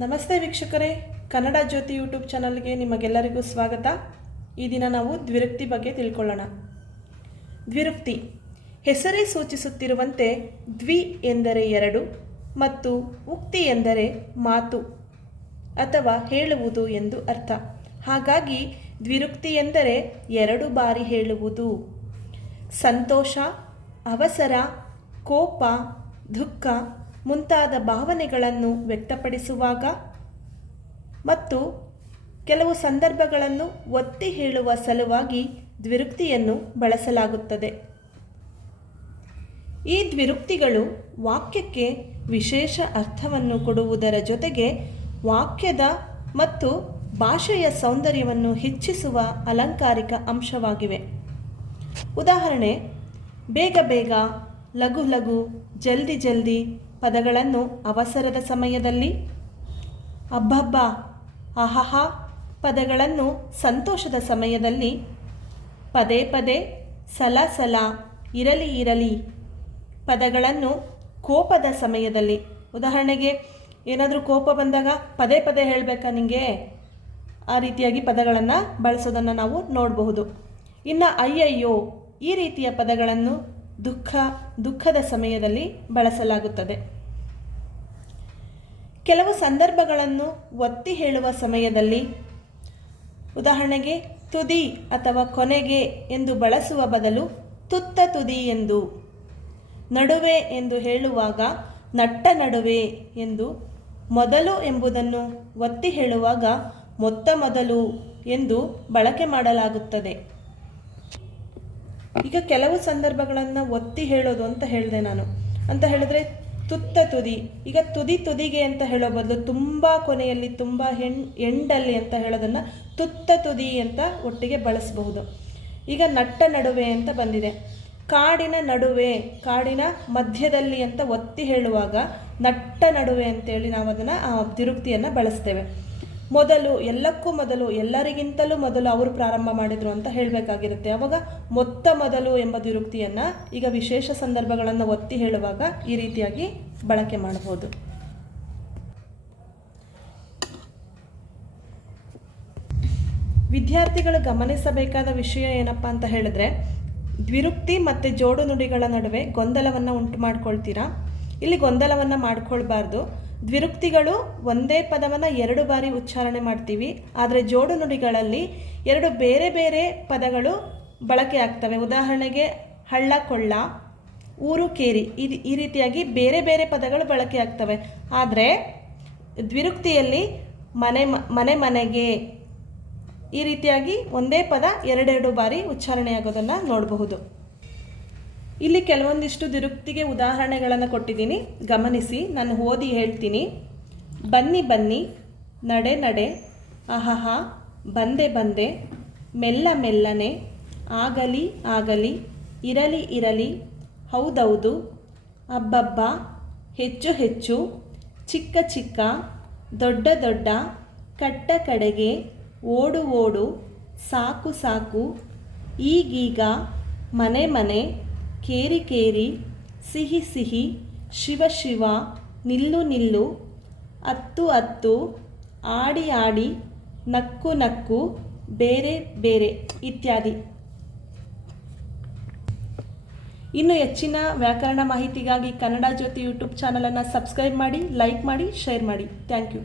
ನಮಸ್ತೆ ವೀಕ್ಷಕರೇ, ಕನ್ನಡ ಜ್ಯೋತಿ ಯೂಟ್ಯೂಬ್ ಚಾನಲ್ಗೆ ನಿಮಗೆಲ್ಲರಿಗೂ ಸ್ವಾಗತ. ಈ ದಿನ ನಾವು ದ್ವಿರುಕ್ತಿ ಬಗ್ಗೆ ತಿಳ್ಕೊಳ್ಳೋಣ. ದ್ವಿರುಕ್ತಿ, ಹೆಸರೇ ಸೂಚಿಸುತ್ತಿರುವಂತೆ ದ್ವಿ ಎಂದರೆ ಎರಡು ಮತ್ತು ಉಕ್ತಿ ಎಂದರೆ ಮಾತು ಅಥವಾ ಹೇಳುವುದು ಎಂದು ಅರ್ಥ. ಹಾಗಾಗಿ ದ್ವಿರುಕ್ತಿ ಎಂದರೆ ಎರಡು ಬಾರಿ ಹೇಳುವುದು. ಸಂತೋಷ, ಅವಸರ, ಕೋಪ, ದುಃಖ ಮುಂತಾದ ಭಾವನೆಗಳನ್ನು ವ್ಯಕ್ತಪಡಿಸುವಾಗ ಮತ್ತು ಕೆಲವು ಸಂದರ್ಭಗಳನ್ನು ಒತ್ತಿ ಹೇಳುವ ಸಲುವಾಗಿ ದ್ವಿರುಕ್ತಿಯನ್ನು ಬಳಸಲಾಗುತ್ತದೆ. ಈ ದ್ವಿರುಕ್ತಿಗಳು ವಾಕ್ಯಕ್ಕೆ ವಿಶೇಷ ಅರ್ಥವನ್ನು ಕೊಡುವುದರ ಜೊತೆಗೆ ವಾಕ್ಯದ ಮತ್ತು ಭಾಷೆಯ ಸೌಂದರ್ಯವನ್ನು ಹೆಚ್ಚಿಸುವ ಅಲಂಕಾರಿಕ ಅಂಶವಾಗಿವೆ. ಉದಾಹರಣೆ, ಬೇಗ ಬೇಗ, ಲಘು ಲಘು, ಜಲ್ದಿ ಜಲ್ದಿ ಪದಗಳನ್ನು ಅವಸರದ ಸಮಯದಲ್ಲಿ ಅಬ್ಬಬ್ಬ ಅಹಹ ಪದಗಳನ್ನು ಸಂತೋಷದ ಸಮಯದಲ್ಲಿ ಪದೇ ಪದೇ ಸಲ ಸಲ, ಇರಲಿ ಇರಲಿ ಪದಗಳನ್ನು ಕೋಪದ ಸಮಯದಲ್ಲಿ. ಉದಾಹರಣೆಗೆ ಏನಾದರೂ ಕೋಪ ಬಂದಾಗ ಪದೇ ಪದೇ ಹೇಳಬೇಕಾ ನಿಮಗೆ ಆ ರೀತಿಯಾಗಿ ಪದಗಳನ್ನು ಬಳಸೋದನ್ನು ನಾವು ನೋಡಬಹುದು. ಇನ್ನು ಅಯ್ಯಯ್ಯೋ ಈ ರೀತಿಯ ಪದಗಳನ್ನು ದುಃಖ, ದುಃಖದ ಸಮಯದಲ್ಲಿ ಬಳಸಲಾಗುತ್ತದೆ. ಕೆಲವು ಸಂದರ್ಭಗಳನ್ನು ಒತ್ತಿ ಹೇಳುವ ಸಮಯದಲ್ಲಿ ಉದಾಹರಣೆಗೆ ತುದಿ ಅಥವಾ ಕೊನೆಗೆ ಎಂದು ಬಳಸುವ ಬದಲು ತುತ್ತ ತುದಿ ಎಂದು, ನಡುವೆ ಎಂದು ಹೇಳುವಾಗ ನಟ್ಟ ನಡುವೆ ಎಂದು, ಮೊದಲು ಎಂಬುದನ್ನು ಒತ್ತಿ ಹೇಳುವಾಗ ಮೊತ್ತ ಮೊದಲು ಎಂದು ಬಳಕೆ ಮಾಡಲಾಗುತ್ತದೆ. ಈಗ ಕೆಲವು ಸಂದರ್ಭಗಳನ್ನು ಒತ್ತಿ ಹೇಳೋದು ಅಂತ ಹೇಳಿದೆ ನಾನು. ಅಂತ ಹೇಳಿದ್ರೆ ತುತ್ತ ತುದಿ, ಈಗ ತುದಿ ತುದಿಗೆ ಅಂತ ಹೇಳೋ ಬದಲು ತುಂಬ ಕೊನೆಯಲ್ಲಿ ತುಂಬ ಹೆಣ್, ಎಂಡಲ್ಲಿ ಅಂತ ಹೇಳೋದನ್ನು ತುತ್ತ ತುದಿ ಅಂತ ಒಟ್ಟಿಗೆ ಬಳಸಬಹುದು. ಈಗ ನಟ್ಟ ನಡುವೆ ಅಂತ ಬಂದಿದೆ. ಕಾಡಿನ ನಡುವೆ, ಕಾಡಿನ ಮಧ್ಯದಲ್ಲಿ ಅಂತ ಒತ್ತಿ ಹೇಳುವಾಗ ನಟ್ಟ ನಡುವೆ ಅಂತೇಳಿ ನಾವು ಅದನ್ನು ತಿರುಕ್ತಿಯನ್ನು ಬಳಸ್ತೇವೆ. ಮೊದಲು, ಎಲ್ಲಕ್ಕೂ ಮೊದಲು, ಎಲ್ಲರಿಗಿಂತಲೂ ಮೊದಲು ಅವರು ಪ್ರಾರಂಭ ಮಾಡಿದರು ಅಂತ ಹೇಳಬೇಕಾಗಿರುತ್ತೆ. ಅವಾಗ ಮೊತ್ತ ಮೊದಲು ಎಂಬ ದುರುಕ್ತಿಯನ್ನು ಈಗ ವಿಶೇಷ ಸಂದರ್ಭಗಳನ್ನು ಒತ್ತಿ ಹೇಳುವಾಗ ಈ ರೀತಿಯಾಗಿ ಬಳಕೆ ಮಾಡಬಹುದು. ವಿದ್ಯಾರ್ಥಿಗಳು ಗಮನಿಸಬೇಕಾದ ವಿಷಯ ಏನಪ್ಪ ಅಂತ ಹೇಳಿದ್ರೆ, ದ್ವಿರುಕ್ತಿ ಮತ್ತು ಜೋಡು ನುಡಿಗಳ ನಡುವೆ ಗೊಂದಲವನ್ನು ಉಂಟು ಮಾಡ್ಕೊಳ್ತೀರಾ ಇಲ್ಲಿ ಗೊಂದಲವನ್ನು ಮಾಡ್ಕೊಳ್ಬಾರ್ದು. ದ್ವಿರುಕ್ತಿಗಳು ಒಂದೇ ಪದವನ್ನು ಎರಡು ಬಾರಿ ಉಚ್ಚಾರಣೆ ಮಾಡ್ತೀವಿ. ಆದರೆ ಜೋಡು ನುಡಿಗಳಲ್ಲಿ ಎರಡು ಬೇರೆ ಬೇರೆ ಪದಗಳು ಬಳಕೆ ಆಗ್ತವೆ. ಉದಾಹರಣೆಗೆ ಹಳ್ಳ, ಕೊಳ್ಳ, ಊರು, ಕೇರಿ ಇದು ಈ ರೀತಿಯಾಗಿ ಬೇರೆ ಬೇರೆ ಪದಗಳು ಬಳಕೆ ಆಗ್ತವೆ. ಆದರೆ ದ್ವಿರುಕ್ತಿಯಲ್ಲಿ ಮನೆ ಮನೆ ಮನೆಗೆ ಈ ರೀತಿಯಾಗಿ ಒಂದೇ ಪದ ಎರಡೆರಡು ಬಾರಿ ಉಚ್ಚಾರಣೆಯಾಗೋದನ್ನು ನೋಡಬಹುದು. ಇಲ್ಲಿ ಕೆಲವೊಂದಿಷ್ಟು ದುರುಕ್ತಿಗೆ ಉದಾಹರಣೆಗಳನ್ನು ಕೊಟ್ಟಿದ್ದೀನಿ. ಗಮನಿಸಿ, ನಾನು ಓದಿ ಹೇಳ್ತೀನಿ. ಬನ್ನಿ ಬನ್ನಿ, ನಡೆ ನಡೆ ಅಹಹ ಬಂದೆ ಬಂದೆ, ಮೆಲ್ಲ, ಮೆಲ್ಲನೆ, ಆಗಲಿ ಆಗಲಿ, ಇರಲಿ ಇರಲಿ, ಹೌದೌದು, ಅಬ್ಬಬ್ಬ, ಹೆಚ್ಚು ಹೆಚ್ಚು, ಚಿಕ್ಕ ಚಿಕ್ಕ, ದೊಡ್ಡ ದೊಡ್ಡ, ಕಟ್ಟ ಕಡೆಗೆ, ಓಡು ಓಡು, ಸಾಕು ಸಾಕು, ಈಗೀಗ, ಮನೆ ಮನೆ ಕೇರಿ ಕೇರಿ, ಸಿಹಿ ಸಿಹಿ, ಶಿವ ಶಿವ, ನಿಲ್ಲು ನಿಲ್ಲು, ಅತ್ತು ಅತ್ತು, ಆಡಿ ಆಡಿ, ನಕ್ಕು ನಕ್ಕು, ಬೇರೆ ಬೇರೆ ಇತ್ಯಾದಿ. ಇನ್ನು ಹೆಚ್ಚಿನ ವ್ಯಾಕರಣ ಮಾಹಿತಿಗಾಗಿ ಕನ್ನಡ ಜ್ಯೋತಿ ಯೂಟ್ಯೂಬ್ ಚಾನಲನ್ನು ಸಬ್ಸ್ಕ್ರೈಬ್ ಮಾಡಿ, ಲೈಕ್ ಮಾಡಿ, ಶೇರ್ ಮಾಡಿ. Thank you.